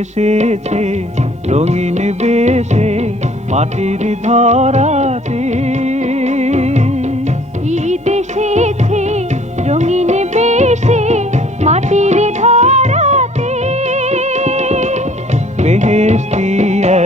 এসেছে রঙিন বেশে মাটির ধরাতে। ঈদ এসেছে রঙিন বেশে মাটির ধরাতে। বেহেস্তি এক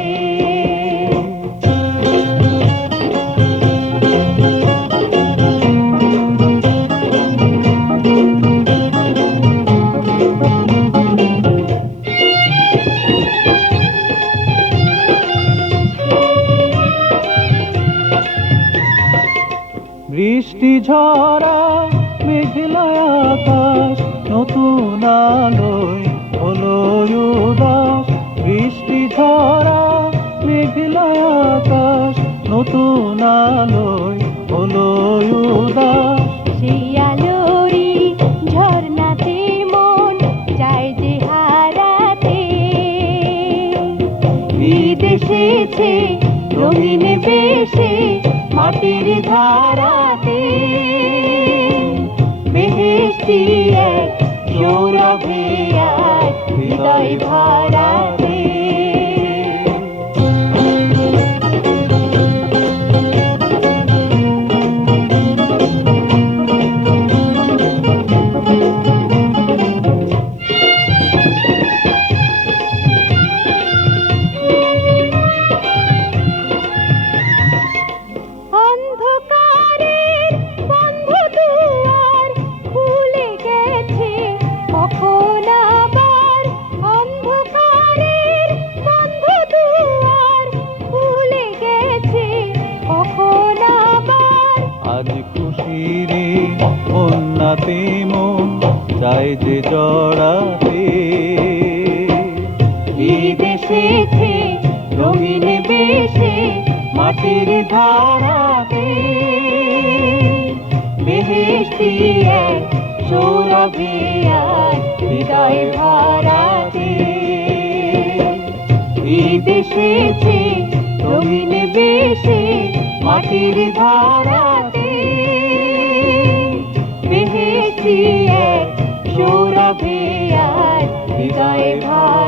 বৃষ্টি ঝরা, মেঘলা আকাশ, নতুন আলোয় হলো উদাস। বৃষ্টি ঝরা, মেঘলা আকাশ, নতুন আলোয় হলো উদাস। সেই আলোরি মন বেশে মাটির ধারাতে আজ খুশিরে কন্যাতে মন চায় যে জড়াতে। এসেছে রঙিন বেশে মাটির ধারাতে, বেহেশতি সৌরভে আজ ভরাতে এসেছে রঙিন বেশে মাটির ধারাতে বেহেশতি এক